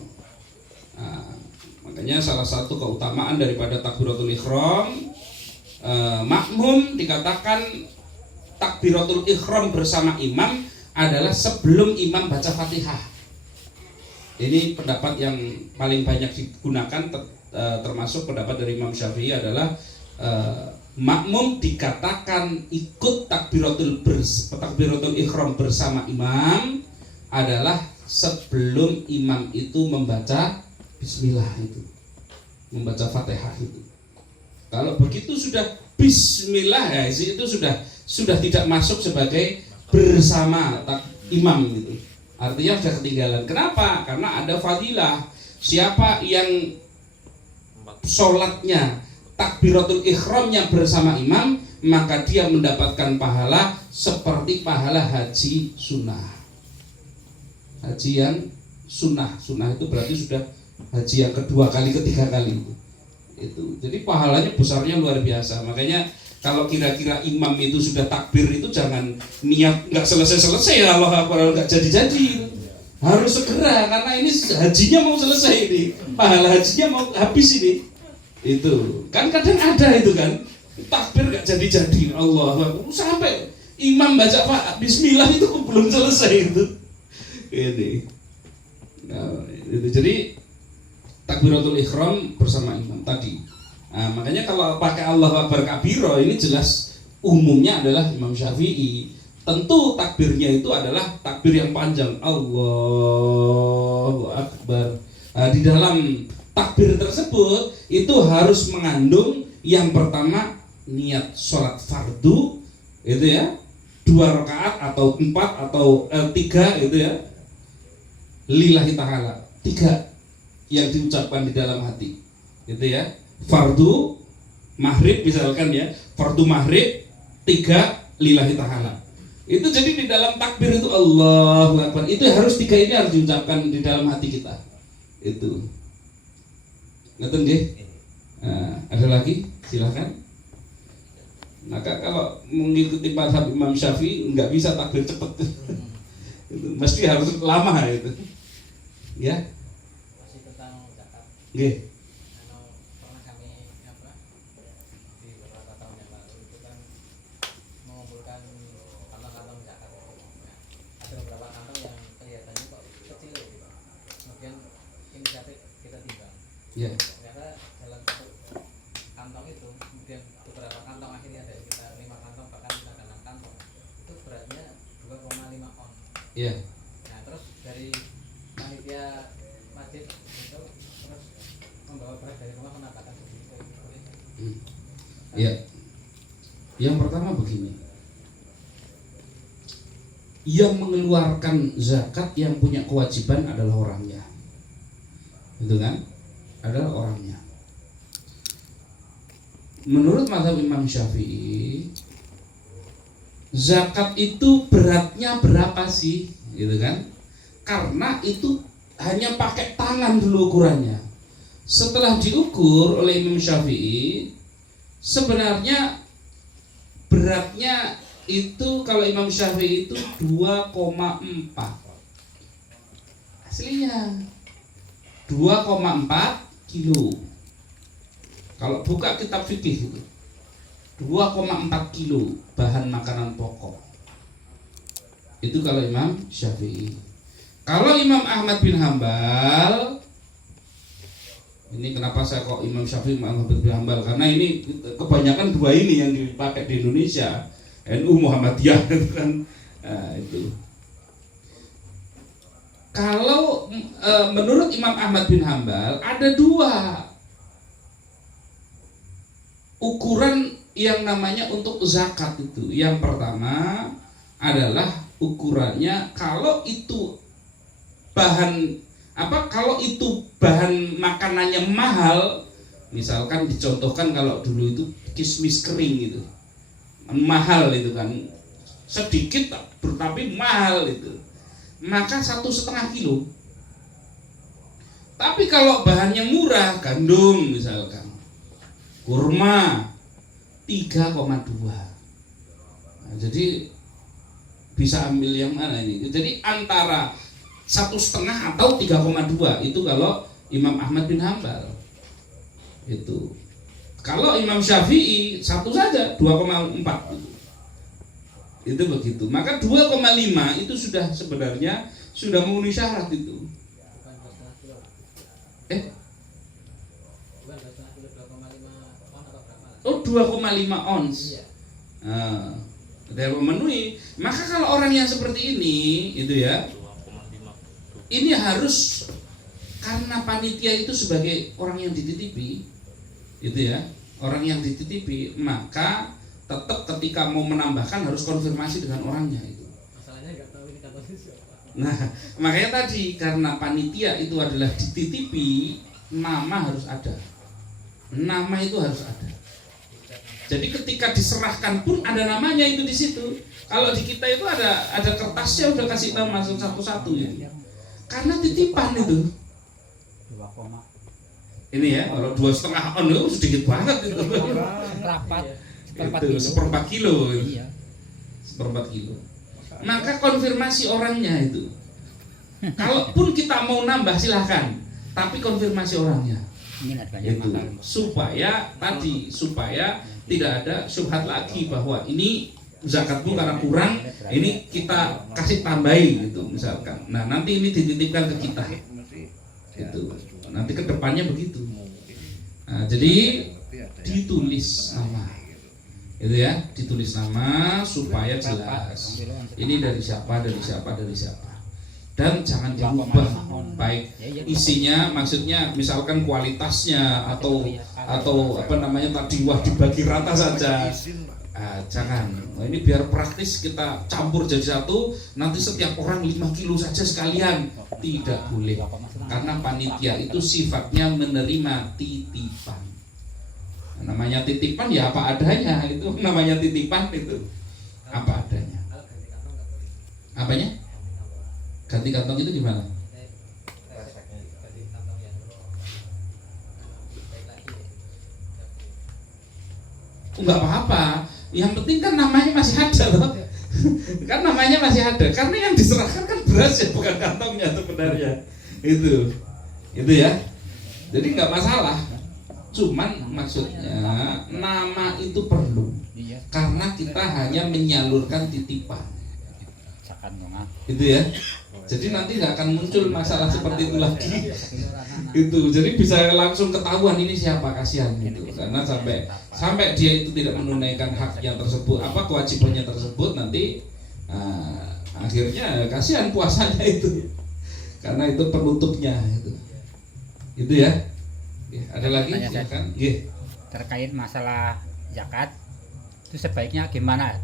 Nah, makanya salah satu keutamaan daripada takbiratul ihram, makmum dikatakan takbiratul ihram bersama imam adalah sebelum imam baca Fatihah. Ini pendapat yang paling banyak digunakan, termasuk pendapat dari Imam Syafi'i adalah makmum dikatakan ikut takbiratul ihram bersama imam adalah sebelum imam itu membaca Bismillah itu, membaca Fatihah itu. Kalau begitu sudah Bismillah ya, itu sudah tidak masuk sebagai bersama imam gitu. Artinya sudah ketinggalan. Kenapa? Karena ada fadilah. Siapa yang sholatnya takbiratul ihramnya bersama imam, maka dia mendapatkan pahala seperti pahala haji sunnah. Haji yang sunnah itu berarti sudah haji yang kedua kali, ketiga kali itu. Itu. Jadi pahalanya besarnya luar biasa. Makanya kalau kira-kira imam itu sudah takbir itu jangan niat nggak selesai-selesai ya Allah Akbar nggak jadi-jadi. Harus segera karena ini hajinya mau selesai ini. Pahala hajinya mau habis ini. Itu. Kan kadang ada itu kan. Takbir nggak jadi-jadi. Allah Akbar. Sampai imam baca Pak bismillah itu belum selesai itu. Ini. Nah, itu jadi takbiratul ihram bersama imam tadi. Nah, makanya kalau pakai Allahu Akbar kabiro ini jelas umumnya adalah Imam Syafi'i. Tentu takbirnya itu adalah takbir yang panjang Allahu Akbar. Nah, di dalam takbir tersebut itu harus mengandung yang pertama niat sholat fardu itu ya 2 rakaat atau 4 atau 3 itu ya lillahi ta'ala 3 yang diucapkan di dalam hati gitu ya fardu maghrib misalkan ya fardu maghrib 3 lillahi ta'ala itu jadi di dalam takbir itu Allahu Akbar itu harus 3 ini harus diucapkan di dalam hati kita itu ngerti nggih? Nah, ada lagi silahkan. Maka kalau mengikuti mazhab Imam Syafi'i nggak bisa takbir cepat itu mesti harus lama itu ya. Masih tentang zakat. Nggih. Pernah kami di beberapa tahun yang lalu itu kan mengumpulkan kantong-kantong zakat. Ada beberapa kantong yang kelihatannya kok kecil gitu. Kemudian inisiatif kita timbang. Ya. Ternyata dalam satu kantong itu kemudian beberapa kantong akhirnya dari kita 5 kantong bahkan kita 6 kantong itu beratnya 2,5 on. Iya. Nah terus dari panitia masjid itu terus membawa berat dari rumah menambahkan segitu. Ya. Yang pertama begini. Yang mengeluarkan zakat yang punya kewajiban adalah orangnya. Itu kan? Adalah orangnya. Menurut mazhab Imam Syafi'i, zakat itu beratnya berapa sih? Gitu kan? Karena itu hanya pakai tangan dulu ukurannya. Setelah diukur oleh Imam Syafi'i, sebenarnya beratnya itu kalau Imam Syafi'i itu 2,4. Aslinya 2,4 kilo. Kalau buka kitab fikih itu 2,4 kilo bahan makanan pokok. Itu kalau Imam Syafi'i. Kalau Imam Ahmad bin Hambal, ini kenapa saya kok Imam Syafi'i Imam Ahmad bin Hambal? Karena ini kebanyakan 2 ini yang dipakai di Indonesia. NU Muhammadiyah itu kan. Nah, itu. Kalau menurut Imam Ahmad bin Hambal ada 2 ukuran yang namanya untuk zakat itu. Yang pertama adalah ukurannya kalau itu bahan kalau itu bahan makanannya mahal, misalkan dicontohkan kalau dulu itu kismis kering gitu. Mahal itu kan. Sedikit tapi mahal itu. Maka 1,5 kilo. Tapi kalau bahannya murah, gandum misalkan, kurma 3,2. Nah, jadi bisa ambil yang mana ini? Jadi antara 1,5 atau 3,2 itu kalau Imam Ahmad bin Hambal. Itu. Kalau Imam Syafi'i satu saja 2,4. Itu begitu. Maka 2,5 itu sudah sebenarnya sudah memenuhi syarat itu. Bukan 2,5 kilo. Eh? Bukan 2,5 kilo, 2,5 on atau berapa? Oh, 2,5 ons. Iya. Nah, sudah memenuhi. Maka kalau orang yang seperti ini, itu ya, 2,5. ini harus karena panitia itu sebagai orang yang dititipi, itu ya, orang yang dititipi, maka tetap ketika mau menambahkan harus konfirmasi dengan orangnya itu. Masalahnya nggak tahu ini kantongnya siapa. Nah, makanya tadi karena panitia itu adalah dititipi, nama harus ada. Nama itu harus ada. Jadi ketika diserahkan pun ada namanya itu di situ. Kalau di kita itu ada kertasnya udah kasih nama satu-satu ya. Karena titipan itu. Ini ya, kalau 2,5 on itu sedikit banget itu. Rapat Itu 1/4 kilo. Iya. 1/4 kilo. Maka konfirmasi orangnya itu. Kalaupun kita mau nambah silahkan, tapi konfirmasi orangnya. Ini banyak Itu supaya tidak ada syubhat lagi bahwa ini zakatmu karena kurang, ini kita kasih tambahin gitu misalkan. Nah nanti ini dititipkan ke kita, itu nanti kedepannya begitu. Nah, jadi ditulis nama, itu ya, ditulis nama supaya jelas. Ini dari siapa, dari siapa, dari siapa. Dan jangan dirubah baik isinya, maksudnya misalkan kualitasnya atau apa namanya tadi wah dibagi rata saja. Jangan. Nah, ini biar praktis kita campur jadi satu. Nanti setiap orang 5 kilo saja sekalian, tidak boleh. Karena panitia itu sifatnya menerima titipan. Nah, namanya titipan ya apa adanya, itu namanya titipan itu apa adanya. Apanya? Ganti kantong itu gimana? Enggak apa-apa. Yang penting kan namanya masih ada loh. Kan namanya masih ada. Karena yang diserahkan kan beras ya, bukan kantongnya sebenarnya. Itu ya. Jadi enggak masalah. Cuman maksudnya nama itu perlu. Karena kita hanya menyalurkan titipan. Itu ya. Jadi nanti nggak akan muncul masalah seperti itu lagi. Itu jadi bisa langsung ketahuan ini siapa, kasihan gitu. Karena sampai dia itu tidak menunaikan haknya tersebut, apa kewajibannya tersebut, nanti akhirnya kasihan puasanya itu. Karena itu penutupnya itu. Itu ya. Ada lagi silakan. Terkait masalah zakat itu sebaiknya gimana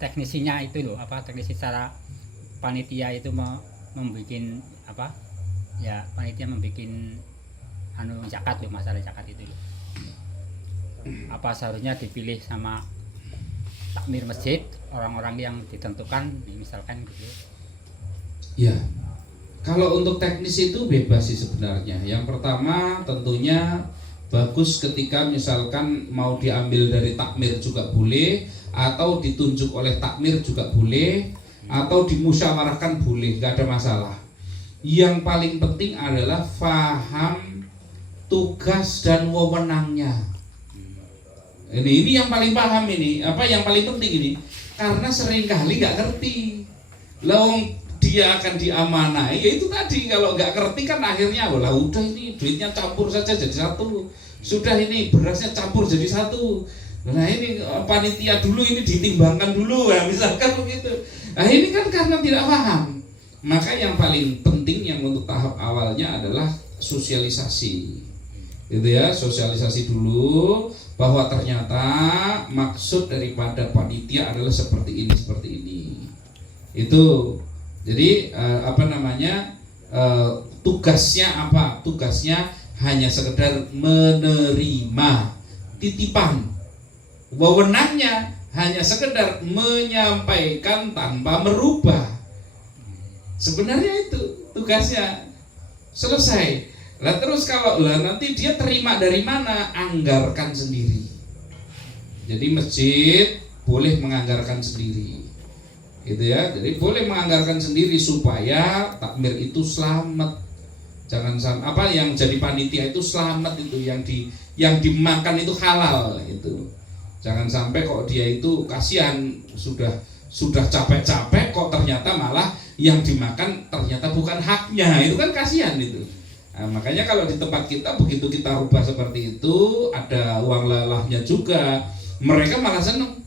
teknisinya itu loh, apa teknisi secara panitia itu membikin apa ya, panitia membikin zakat loh, masalah zakat itu loh. Apa seharusnya dipilih sama takmir masjid orang-orang yang ditentukan misalkan gitu ya. Kalau untuk teknis itu bebas sih sebenarnya. Yang pertama tentunya bagus ketika misalkan mau diambil dari takmir juga boleh, atau ditunjuk oleh takmir juga boleh, atau dimusyawarahkan boleh, nggak ada masalah. Yang paling penting adalah faham tugas dan wewenangnya. Ini yang paling paham ini, apa yang paling penting ini, karena seringkali nggak ngerti. Lawang dia akan diamanai, ya itu tadi kalau nggak ngerti kan akhirnya lah udah ini duitnya campur saja jadi satu, sudah ini berasnya campur jadi satu. Nah ini panitia dulu ini ditimbangkan dulu ya misalkan begitu. Nah ini kan karena tidak paham. Maka yang paling penting yang untuk tahap awalnya adalah sosialisasi. Gitu ya, sosialisasi dulu bahwa ternyata maksud daripada panitia adalah seperti ini. Itu. Jadi tugasnya apa? Tugasnya hanya sekedar menerima titipan. Wewenangnya hanya sekedar menyampaikan tanpa merubah. Sebenarnya itu tugasnya. Selesai. Lah terus kalau nanti dia terima dari mana? Anggarkan sendiri. Jadi masjid boleh menganggarkan sendiri. Gitu ya. Jadi boleh menganggarkan sendiri supaya takmir itu selamat. Jangan sampai yang jadi panitia itu selamat, itu yang dimakan itu halal itu. Jangan sampai kok dia itu kasihan sudah capek-capek kok ternyata malah yang dimakan ternyata bukan haknya, itu kan kasihan itu. Nah, makanya kalau di tempat kita begitu kita rubah seperti itu, ada uang lelahnya juga, mereka malah senang.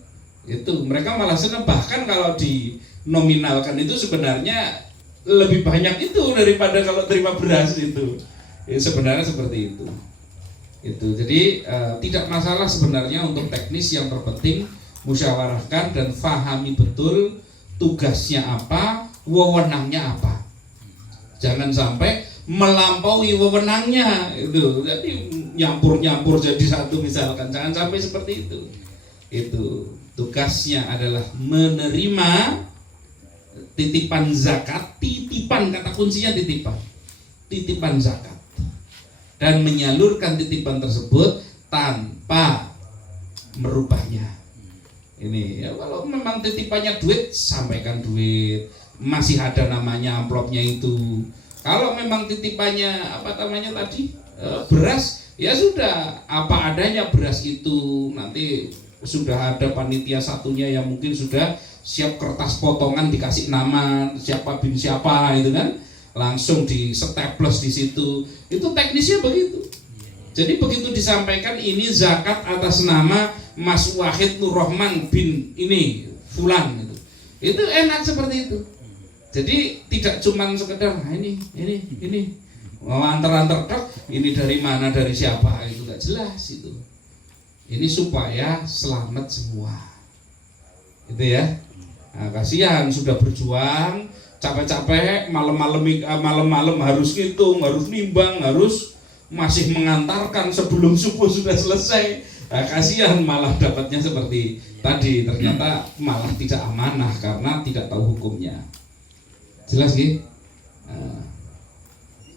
Itu mereka malah senang, bahkan kalau dinominalkan itu sebenarnya lebih banyak itu daripada kalau terima beras itu. Sebenarnya seperti itu. Itu jadi tidak masalah sebenarnya untuk teknis, yang terpenting musyawarahkan dan fahami betul tugasnya apa, wewenangnya apa. Jangan sampai melampaui wewenangnya itu. Jadi nyampur jadi satu misalkan, jangan sampai seperti itu. Itu tugasnya adalah menerima titipan zakat, titipan kata kuncinya titipan zakat. dan menyalurkan titipan tersebut tanpa merubahnya. Ini ya, kalau memang titipannya duit, sampaikan duit, masih ada namanya amplopnya itu. Kalau memang titipannya apa namanya tadi beras, ya sudah apa adanya beras itu. Nanti sudah ada panitia satunya yang mungkin sudah siap kertas potongan dikasih nama siapa bin siapa itu kan, langsung di staples di situ. Itu teknisnya begitu. Jadi begitu disampaikan ini zakat atas nama Mas Wahid Nur Rahman bin ini Fulan gitu. Itu enak seperti itu. Jadi tidak cuma sekedar nah ini antar-antar tok ini dari mana dari siapa itu nggak jelas itu. Ini supaya selamat semua. Itu ya. Nah, kasihan sudah berjuang capek-capek malam-malam harus ngitung, harus nimbang, harus masih mengantarkan sebelum subuh sudah selesai. Nah, kasihan malah dapatnya seperti tadi, ternyata malah tidak amanah karena tidak tahu hukumnya. Jelas gitu?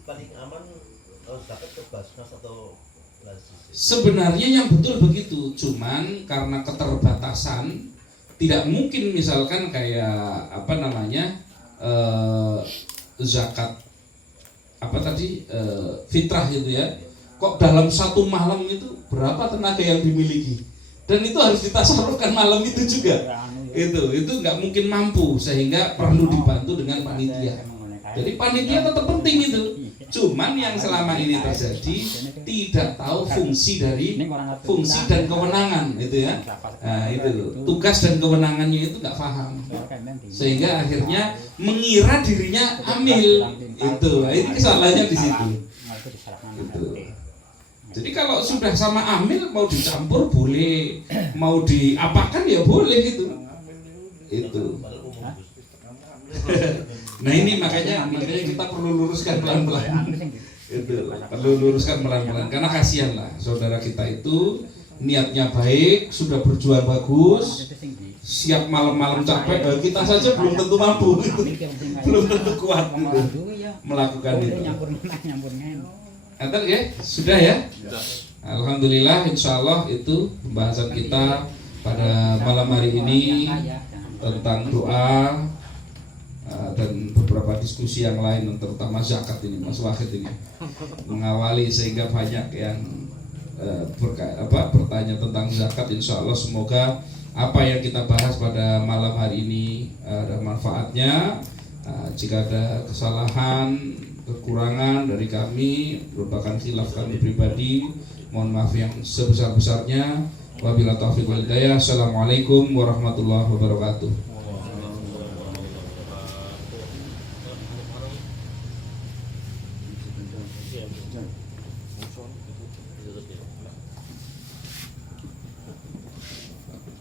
Paling aman zakat ke Basnas atau Lazis? Sebenarnya yang betul begitu, cuman karena keterbatasan tidak mungkin misalkan kayak apa namanya zakat apa tadi fitrah itu ya, kok dalam satu malam itu berapa tenaga yang dimiliki dan itu harus ditasarufkan malam itu juga, itu nggak mungkin mampu sehingga perlu dibantu dengan panitia. Jadi panitia tetap penting itu, cuman yang selama ini terjadi tidak tahu fungsi dan kewenangan itu ya. Nah, itu tugas dan kewenangannya itu nggak paham sehingga akhirnya mengira dirinya amil itu. Nah, ini kesalahannya di situ. Gitu. Jadi kalau sudah sama amil mau dicampur boleh, mau diapakan ya boleh gitu. Itu. Nah ini makanya kita perlu luruskan pelan-pelan. Itu perlu luruskan pelan-pelan karena kasihan lah saudara kita itu niatnya baik, sudah berjuang bagus, siap malam-malam capek, kita saja belum tentu mampu, belum tentu kuat gitu, melakukan itu. Ya, sudah ya. Alhamdulillah, insya Allah itu pembahasan kita pada malam hari ini tentang doa dan beberapa diskusi yang lain, terutama zakat ini, Mas Wahid ini mengawali sehingga banyak yang bertanya tentang zakat. Insya Allah semoga apa yang kita bahas pada malam hari ini ada manfaatnya. Jika ada kesalahan, kekurangan dari kami, merupakan khilaf kami pribadi, mohon maaf yang sebesar-besarnya. Wabillahi taufiq wal hidayah. Assalamualaikum warahmatullahi wabarakatuh.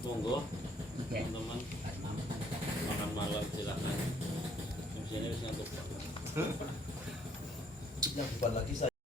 Monggo teman-teman makan malam silakan. Fungsinya bisa untuk Yang bukan lagi saya